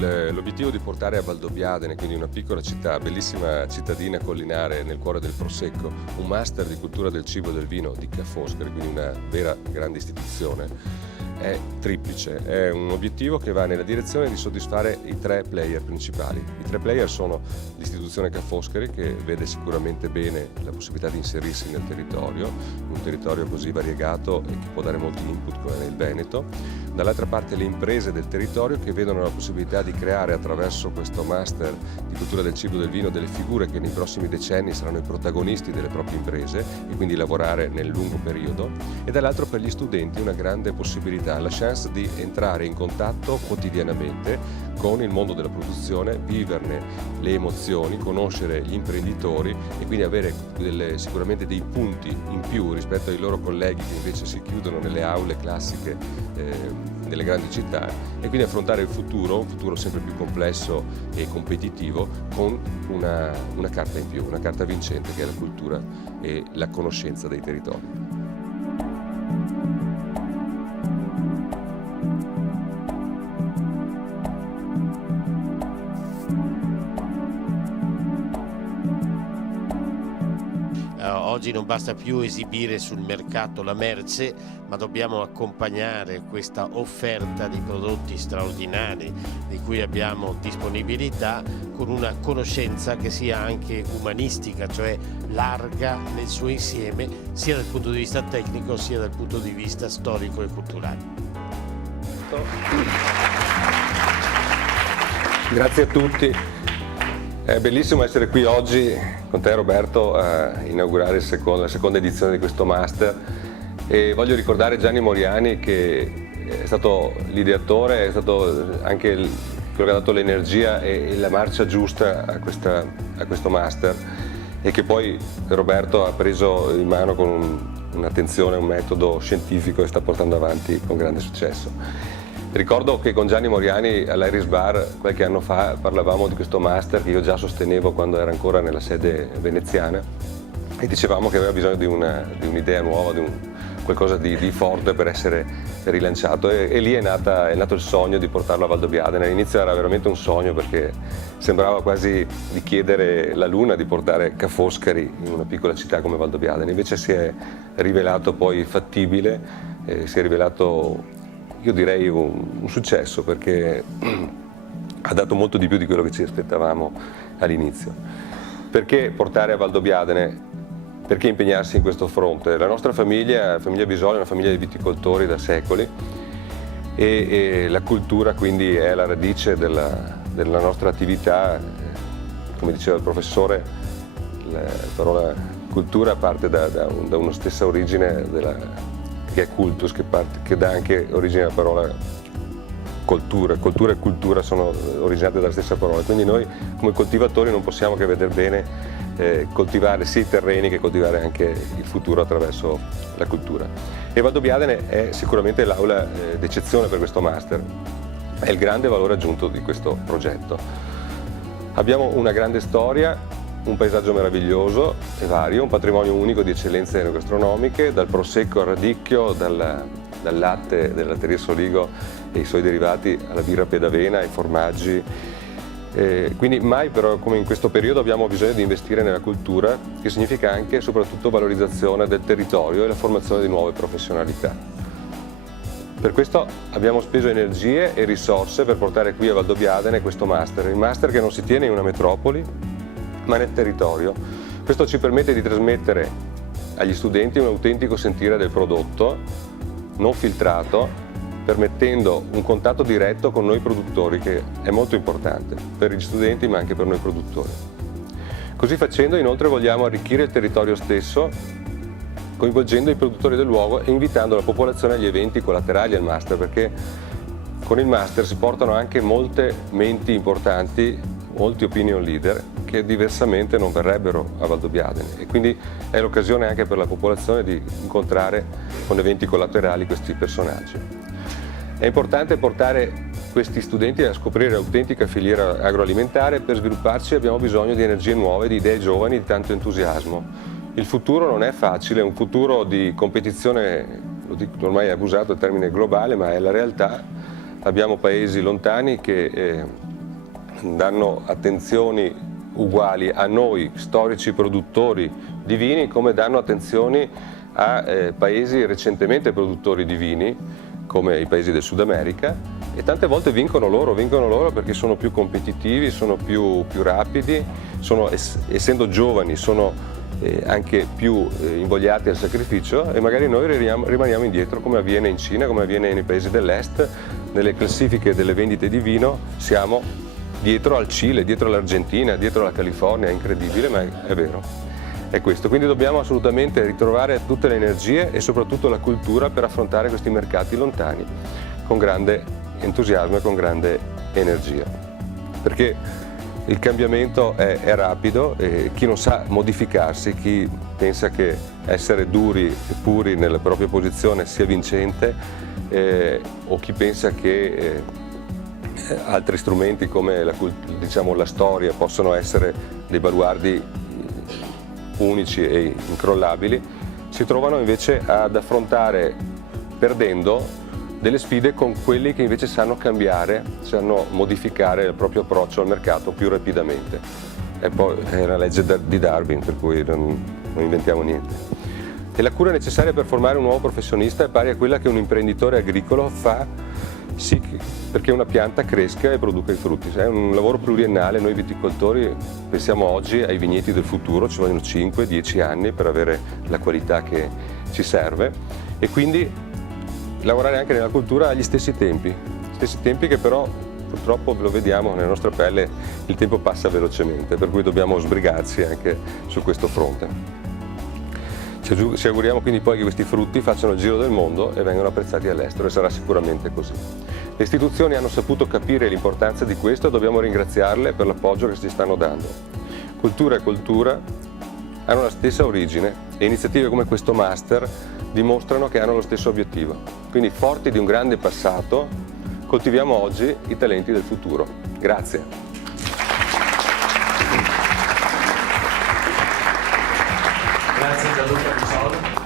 L'obiettivo di portare a Valdobbiadene, quindi una piccola città, bellissima cittadina collinare nel cuore del Prosecco, un master di cultura del cibo e del vino di Ca' Foscari, quindi una vera grande istituzione, è triplice. È un obiettivo che va nella direzione di soddisfare i tre player principali. I tre player sono l'istituzione Ca' Foscari, che vede sicuramente bene la possibilità di inserirsi nel territorio, un territorio così variegato e che può dare molti input come il Veneto. Dall'altra parte le imprese del territorio, che vedono la possibilità di creare attraverso questo master di cultura del cibo e del vino delle figure che nei prossimi decenni saranno i protagonisti delle proprie imprese e quindi lavorare nel lungo periodo. E dall'altro per gli studenti una grande possibilità, la chance di entrare in contatto quotidianamente con il mondo della produzione, viverne le emozioni, conoscere gli imprenditori e quindi avere sicuramente dei punti in più rispetto ai loro colleghi che invece si chiudono nelle aule classiche delle grandi città, e quindi affrontare il futuro, un futuro sempre più complesso e competitivo, con una carta in più, una carta vincente, che è la cultura e la conoscenza dei territori. Oggi non basta più esibire sul mercato la merce, ma dobbiamo accompagnare questa offerta di prodotti straordinari di cui abbiamo disponibilità con una conoscenza che sia anche umanistica, cioè larga nel suo insieme, sia dal punto di vista tecnico sia dal punto di vista storico e culturale. Grazie a tutti. È bellissimo essere qui oggi con te, Roberto, a inaugurare la seconda edizione di questo master, e voglio ricordare Gianni Moriani, che è stato l'ideatore, è stato anche quello che ha dato l'energia e la marcia giusta a questo master, e che poi Roberto ha preso in mano con un'attenzione, un metodo scientifico, e sta portando avanti con grande successo. Ricordo che con Gianni Moriani all'Iris Bar qualche anno fa parlavamo di questo master che io già sostenevo quando era ancora nella sede veneziana, e dicevamo che aveva bisogno di un'idea nuova, di qualcosa di forte per essere rilanciato, e lì è nato il sogno di portarlo a Valdobbiadene. All'inizio era veramente un sogno, perché sembrava quasi di chiedere la luna di portare Ca' Foscari in una piccola città come Valdobbiadene. Invece si è rivelato poi fattibile, si è rivelato, io direi, un successo, perché ha dato molto di più di quello che ci aspettavamo all'inizio. Perché portare a Valdobbiadene? Perché impegnarsi in questo fronte? La nostra famiglia, la famiglia Bisoglia, è una famiglia di viticoltori da secoli, e la cultura quindi è la radice della nostra attività. Come diceva il professore, la parola cultura parte da una stessa origine che è cultus, che dà anche origine alla parola coltura. Cultura e cultura sono originate dalla stessa parola, quindi noi come coltivatori non possiamo che vedere bene coltivare sia i terreni che coltivare anche il futuro attraverso la cultura. E Valdobbiadene è sicuramente l'aula d'eccezione per questo master, è il grande valore aggiunto di questo progetto. Abbiamo una grande storia, un paesaggio meraviglioso e vario, un patrimonio unico di eccellenze enogastronomiche, dal prosecco al radicchio, dal latte della latteria Soligo e i suoi derivati alla birra Pedavena, ai formaggi. Quindi mai però come in questo periodo abbiamo bisogno di investire nella cultura, che significa anche e soprattutto valorizzazione del territorio e la formazione di nuove professionalità. Per questo abbiamo speso energie e risorse per portare qui a Valdobbiadene questo master, il master che non si tiene in una metropoli ma nel territorio. Questo ci permette di trasmettere agli studenti un autentico sentire del prodotto, non filtrato, permettendo un contatto diretto con noi produttori, che è molto importante per gli studenti ma anche per noi produttori. Così facendo, inoltre, vogliamo arricchire il territorio stesso, coinvolgendo i produttori del luogo e invitando la popolazione agli eventi collaterali al master, perché con il master si portano anche molte menti importanti, molti opinion leader, che diversamente non verrebbero a Valdobbiadene, e quindi è l'occasione anche per la popolazione di incontrare con eventi collaterali questi personaggi. È importante portare questi studenti a scoprire l'autentica filiera agroalimentare. Per svilupparci abbiamo bisogno di energie nuove, di idee giovani, di tanto entusiasmo. Il futuro non è facile, è un futuro di competizione, lo dico, ormai è abusato il termine globale, ma è la realtà. Abbiamo paesi lontani che danno attenzioni uguali a noi storici produttori di vini, come danno attenzioni a paesi recentemente produttori di vini, come i paesi del Sud America, e tante volte vincono loro perché sono più competitivi, sono più rapidi, essendo giovani sono anche più invogliati al sacrificio, e magari noi rimaniamo indietro, come avviene in Cina, come avviene nei paesi dell'est. Nelle classifiche delle vendite di vino siamo dietro al Cile, dietro all'Argentina, dietro alla California. È incredibile, ma è vero. È questo, quindi dobbiamo assolutamente ritrovare tutte le energie e soprattutto la cultura per affrontare questi mercati lontani con grande entusiasmo e con grande energia, perché il cambiamento è rapido e chi non sa modificarsi, chi pensa che essere duri e puri nella propria posizione sia vincente, o chi pensa che altri strumenti come la storia possono essere dei baluardi unici e incrollabili, si trovano invece ad affrontare, perdendo, delle sfide con quelli che invece sanno cambiare, sanno modificare il proprio approccio al mercato più rapidamente. E poi è una legge di Darwin, per cui non inventiamo niente. E la cura necessaria per formare un nuovo professionista è pari a quella che un imprenditore agricolo fa sì perché una pianta cresca e produca i frutti. È un lavoro pluriennale. Noi viticoltori pensiamo oggi ai vigneti del futuro, ci vogliono 5-10 anni per avere la qualità che ci serve, e quindi lavorare anche nella cultura agli stessi tempi che però purtroppo lo vediamo nella nostra pelle, il tempo passa velocemente, per cui dobbiamo sbrigarci anche su questo fronte. Ci auguriamo quindi poi che questi frutti facciano il giro del mondo e vengano apprezzati all'estero, e sarà sicuramente così. Le istituzioni hanno saputo capire l'importanza di questo e dobbiamo ringraziarle per l'appoggio che ci stanno dando. Cultura e cultura hanno la stessa origine e iniziative come questo Master dimostrano che hanno lo stesso obiettivo. Quindi, forti di un grande passato, coltiviamo oggi i talenti del futuro. Grazie. Grazie Gianluca Picciolo.